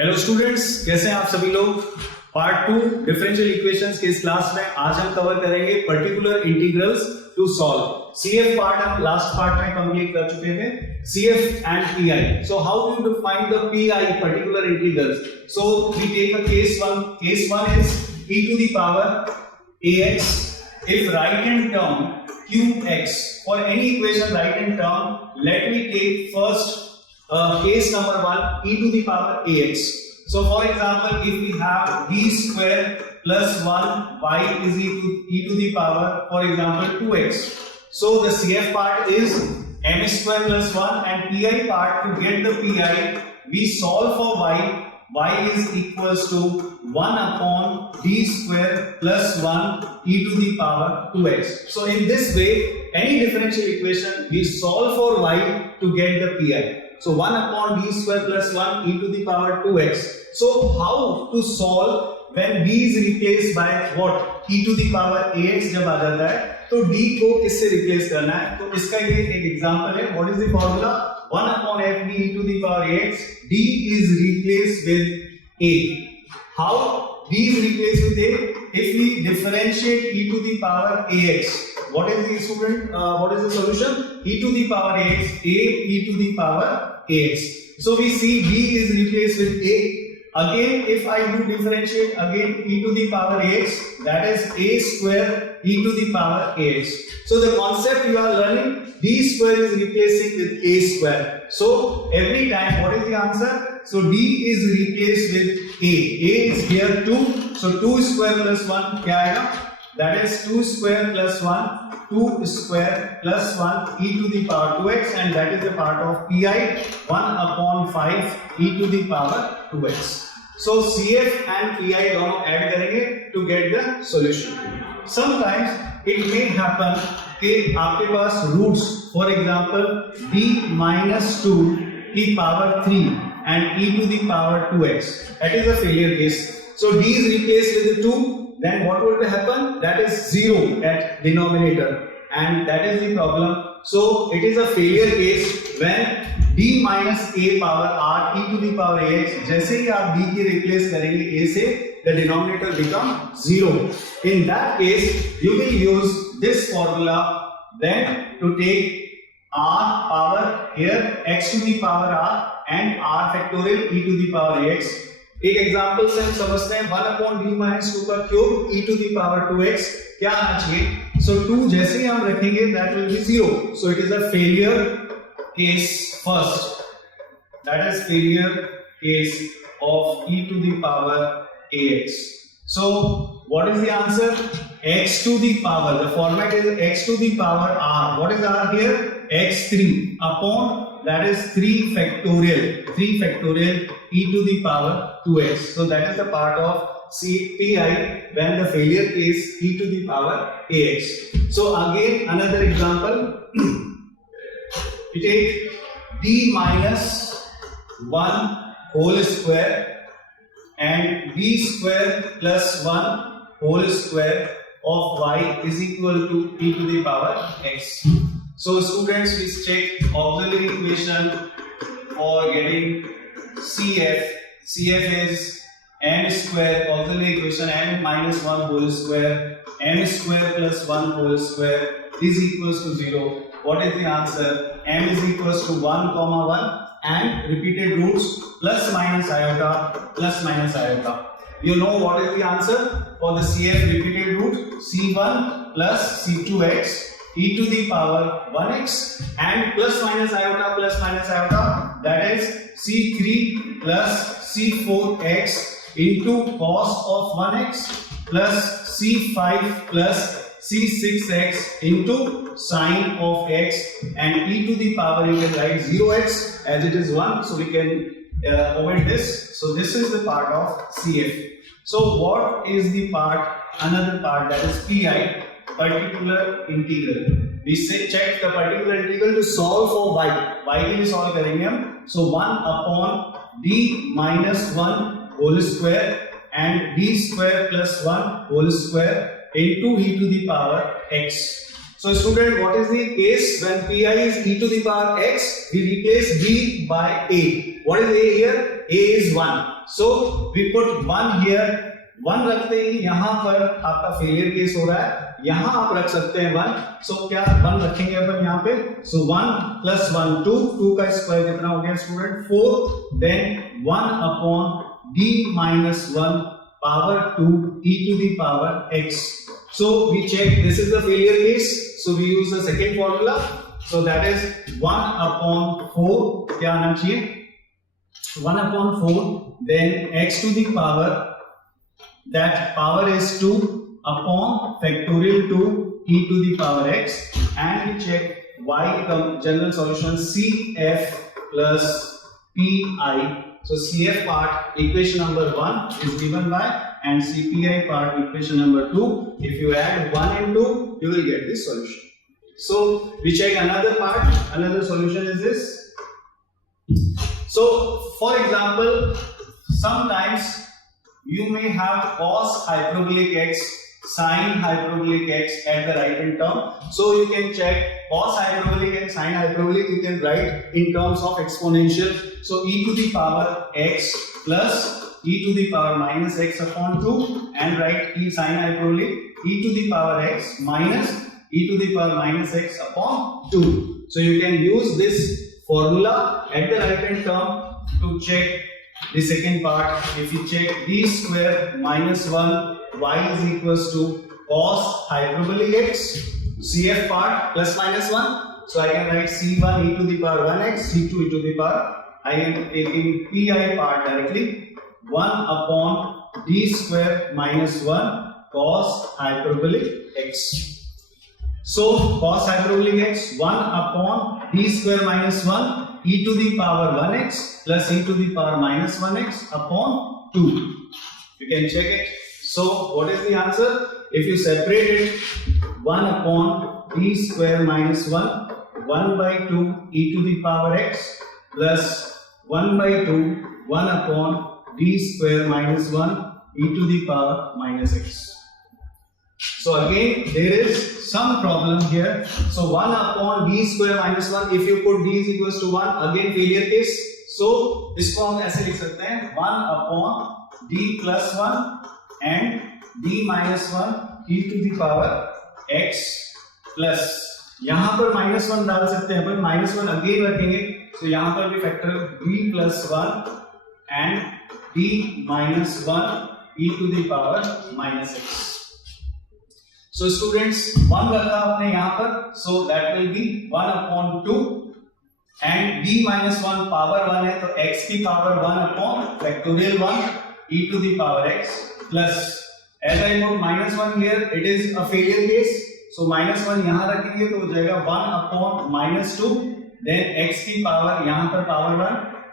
Hello students, कैसे हैं आप सभी लोग। पार्ट 2 डिफरेंशियल इक्वेशंस के इस क्लास में आज हम कवर करेंगे particular integrals to solve. CF part हम लास्ट पार्ट में कंप्लीट कर चुके थे, CF and PI. So how do you find the PI particular integrals? So we take a case 1. Case 1 is e to the power ax if right hand term qx. For any equation right hand term, let me take first case number 1, e to the power ax. So for example, if we have b square plus 1 y is e to the power, for example, 2x. So the CF part is m square plus 1 and pi part, to get the pi, we solve for y. Y is equals to 1 upon d square plus 1 e to the power 2x. So in this way, any differential equation, we solve for y to get the pi. So 1 upon d square plus 1 e to the power 2x. So how to solve when b is replaced by what? e to the power ax जब आ जाता है तो d को किससे replace करना है? तो इसका ये एक एग्जांपल है. What is the formula? 1 upon fb e to the power ax. d is replaced with a. How d is replaced with a? If we differentiate e to the power ax, what is the student? What is the solution? E to the power ax, a e to the power ax. So we see b is replaced with a. Again, if I do differentiate, again e to the power ax, that is a square e to the power ax. So the concept you are learning, d square is replacing with a square. So every time, what is the answer? So d is replaced with a. A is here 2. So 2 square plus 1 क्या आएगा? That is 2 square plus 1, 2 square plus 1 e to the power 2x, and that is the part of pi, 1 upon 5 e to the power 2x. So CF and pi दोनों add करेंगे to get the solution. Sometimes it may happen कि आपके पास roots, for example d minus 2 की power 3 and e to the power 2x. That is a failure case. So d is replaced with 2. Then what would happen? That is 0 at denominator, and that is the problem. So it is a failure case when d minus a power r e to the power ax, जैसे ही आप d की replace करेंगे a से, the denominator become 0. In that case, you will use this formula then to take r power here x to the power r and r factorial e to the power ax. एक example से हम समझते हैं 1 upon d minus 2 का cube e to the power 2x क्या आना चाहिए? So 2 जैसे ही हम रखेंगे that will be 0. So it is a failure case first. That is failure case of e to the power ax. So what is the answer? X to the power. The format is x to the power r. What is r here? x3 upon, that is 3 factorial. 3 factorial e to the power 2x. So that is the part of CPI when the failure case e to the power ax. So again another example. We take d minus 1 whole square and b square plus 1 whole square of y is equal to e to the power x. So students, please check auxiliary equation for getting CF. CF is m square, auxiliary equation m minus 1 whole square, m square plus 1 whole square is equals to 0. What is the answer? M is equals to 1 comma 1 and repeated roots plus minus iota plus minus iota. You know what is the answer for the CF repeated root? C1 plus C2x e to the power 1x and plus minus iota, that is C3 plus C4x into cos of 1x plus C5 plus C6x into sine of x, and e to the power you can write 0x as it is 1, so we can omit this. So this is the part of CF. So what is the part, another part, that is PI, particular integral. We say check the particular integral to solve for y. Y के लिए solve करेंगे हम. So 1 upon d minus 1 whole square and d square plus 1 whole square into e to the power x. So student, what is the case when pi is e to the power x? We replace b by a. What is a here? A is 1. So we put 1 here. 1 रखते ही यहाँ पर आपका failure case हो रहा है, यहाँ आप रख सकते हैं 1. सो क्या 1 रखेंगे अपन यहाँ पे. सो 1 + 1 2, 2 का स्क्वायर कितना हो गया student 4. Then 1 upon d minus 1 power 2 e to the power x. So we check this is the failure case. So we use the second formula. So that is 1 upon 4. क्या आना चाहिए 1 upon 4. Then x to the power, that power is 2 upon factorial 2 e to the power x, and we check y general solution CF plus PI. So CF part equation number 1 is given by, and CPI part equation number 2. If you add 1 and 2, you will get this solution. So we check another part. Another solution is this. So for example, sometimes you may have cos hyperbolic x, sin hyperbolic x at the right hand term. So you can check cos hyperbolic and sin hyperbolic, you can write in terms of exponential. So e to the power x plus e to the power minus x upon 2, and write e sin hyperbolic e to the power x minus e to the power minus x upon 2. So you can use this formula at the right hand term to check the second part. If you check d square minus 1 y is equals to cos hyperbolic x, CF part plus minus 1. So I can write C1 e to the power 1x, C2 e to the power, I am taking PI part directly, 1 upon d square minus 1 cos hyperbolic x. So cos hyperbolic x 1 upon d square minus 1 e to the power 1x plus e to the power minus 1x upon 2. You can check it. So what is the answer? If you separate it, 1 upon d square minus 1, 1 by 2 e to the power x plus 1 by 2, 1 upon d square minus 1 e to the power minus x. So again there is some problem here. So 1 upon d square minus 1, if you put d is equals to 1, again failure case. So इसको हम ऐसे लिख सकते हैं 1 upon d plus 1 and d minus 1 e to the power x plus, यहाँ पर minus 1 डाल सकते हैं अपन, minus 1 again रखेंगे. So यहाँ पर भी factor d plus 1 and d minus 1 e to the power minus x. So students 1 रखा आपने यहाँ पर, so that will be 1 upon 2, and d minus 1 power 1 है तो x की power 1 upon factorial 1 e to the power x plus, as I put minus 1 here, it is a failure case. So minus 1 यहाँ रखेंगे तो हो जाएगा 1 upon minus 2, then x की power यहाँ पर power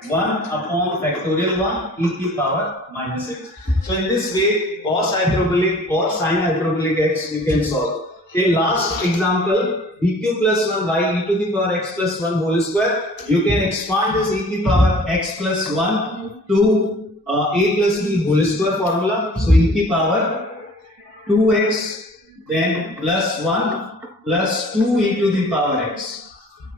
1 upon factorial 1 e की power minus x. So in this way, cos hyperbolic or sin hyperbolic x you can solve. In last example, bq plus 1 y e to the power x plus 1 whole square, you can expand this e to the power x plus 1 to a plus b whole square formula. So e to the power 2x then plus 1 plus 2 e to the power x.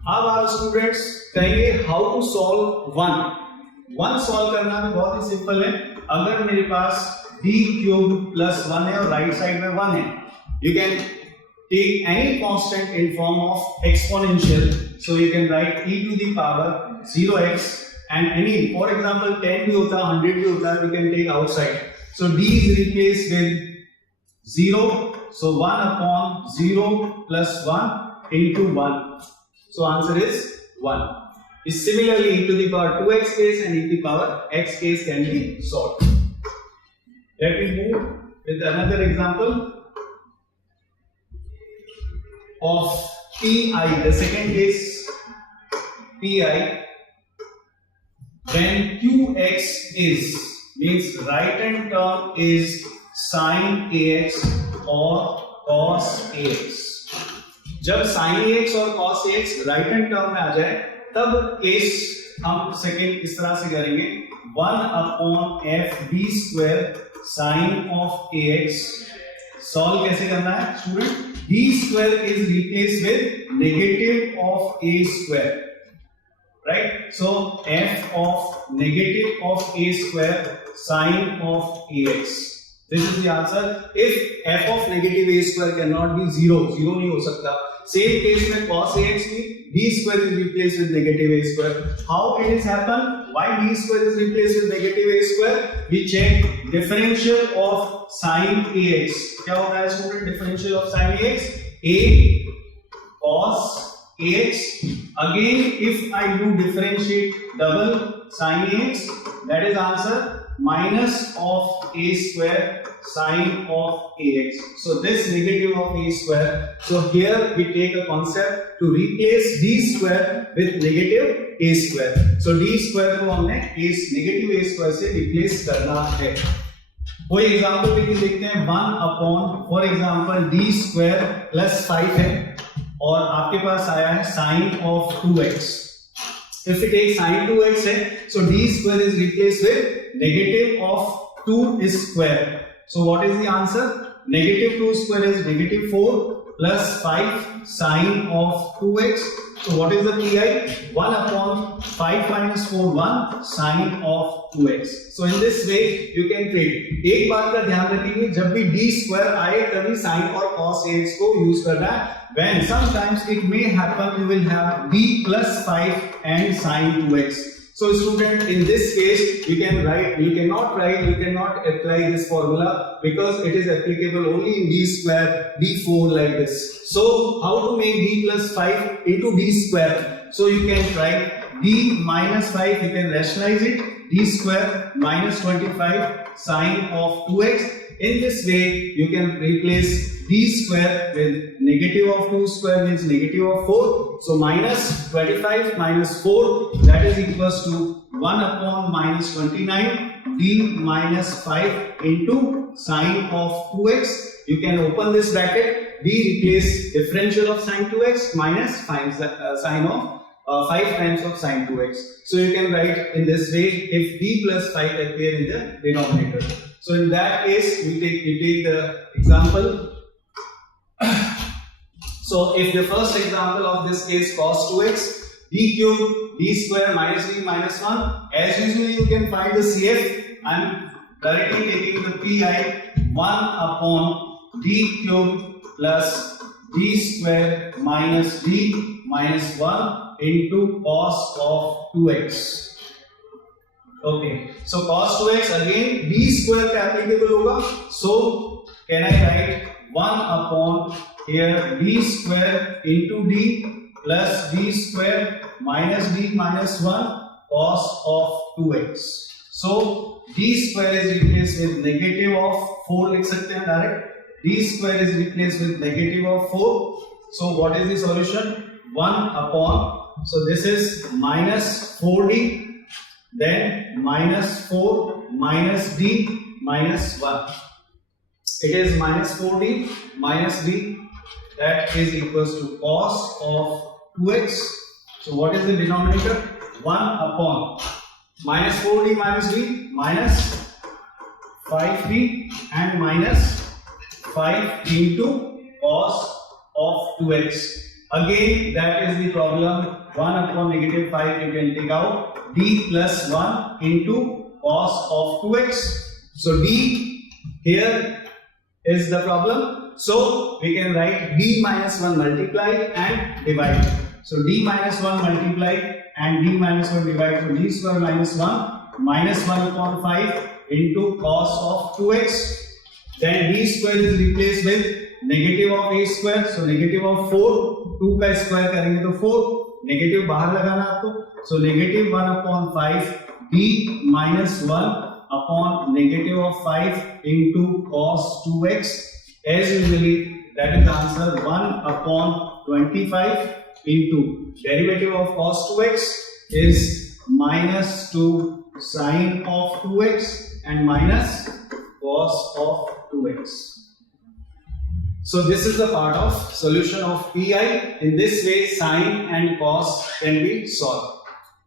अब आप students कहेंगे how to solve 1 solve करना भी बहुत ही simple है. अगर मेरे पास d cube plus 1 है और राइट साइड में 1 है, you can take any constant in form of exponential. So you can write e to the power 0x and any, for example 10 भी होता है, 100 भी होता है, we can take outside. So d is replaced with 0, so 1 upon 0 plus 1 into 1. So answer is 1. Similarly, e to the power 2x case and e to the power x case can be solved. Let me move with another example of pi. The second case pi, when qx is, means right hand term is sin ax or cos ax. जब sin ax और cos ax right hand term में आ जाए तब case हम second इस तरह से करेंगे 1 upon f d square sin of ax. Solve कैसे करना है student? d square is replaced with negative of a square, right? So f of negative of a square sine of ax. This is the answer. If f of negative a square cannot be 0 नहीं हो सकता. Same case में cos ax भी d square is replaced with negative a square. How it is happen? Why d square is replaced with negative a square? We check differential of sine ax. क्या होता है student? differential of sine ax a cos ax. Again, if I do differentiate double sine ax, that is answer minus of a square sine of ax. So this negative of a square. So here we take a concept to replace d square with negative a square. So d square को हमने negative a square से replace करना है. कोई example भी देखते हैं. 1 upon for example d square plus 5 है और आपके पास आया है sin of 2x. If we take sin 2x है, so d square is replaced with negative of 2 square. So what is the answer? Negative 2 square is negative 4 plus 5 sine of 2x. So what is the pi? 1 upon 5 minus 4 1 sine of 2x. So in this way you can treat. एक बात का ध्यान रखिए, जब भी d square आए तभी sin और cos ax को यूज करना है. When sometimes it may happen you will have d plus 5 and sine 2x. So student, in this case you cannot apply this formula because it is applicable only in d square d4 like this. So how to make d plus 5 into d square? So you can try d minus 5, you can rationalize it, d square minus 25 sine of 2x. In this way you can replace d square with negative of 2 square means negative of 4. So minus 25 minus 4, that is equals to 1 upon minus 29 d minus 5 into sine of 2x. You can open this bracket. D replace differential of sine 2x minus sine of 5 times of sine 2x. So you can write in this way if d plus 5 appear in the denominator. So in that case we take the example. So if the first example of this case cos 2x, d cube d square minus d minus 1, as usually you can find the CF. I am directly taking the pi 1 upon d cube plus d square minus d minus 1 into cos of 2x. Okay, so cos 2x again d square का applicable होगा. So can I write 1 upon here d square into d plus d square minus d minus 1 cos of 2x. So d square is replaced with negative of 4 लिख सकते हैं direct. d square is replaced with negative of 4. So what is the solution? 1 upon, so this is minus 4d, then minus 4 minus d minus 1. It is minus 4d minus d, that is equals to cos of 2x. So what is the denominator? 1 upon minus 4d minus d minus 5d and minus 5 into cos of 2x. Again that is the problem. 1 upon negative 5 you can take out, d plus 1 into cos of 2x. So d here is the problem. So we can write d minus 1 multiply and divide. So d minus 1 multiply and d minus 1 divide. So d square minus 1 minus 1 upon 5 into cos of 2x. Then d square is replaced with negative of a square. So negative of 4, 2 का square करेंगे तो 4, negative बाहर लगाना आपको. So negative 1 upon 5 d minus 1 upon negative of 5 into cos 2x. As usually that is the answer. 1 upon 25 into derivative of cos 2x is minus 2 sine of 2x and minus cos of 2x. So this is the part of solution of pi. In this way sine and cos can be solved.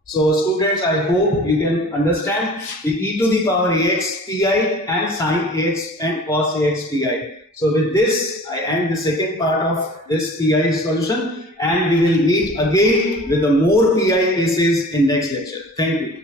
So students, I hope you can understand the e to the power ax pi and sine ax and cos ax pi. So with this I end the second part of this pi solution, and we will meet again with the more pi cases in next lecture. Thank you.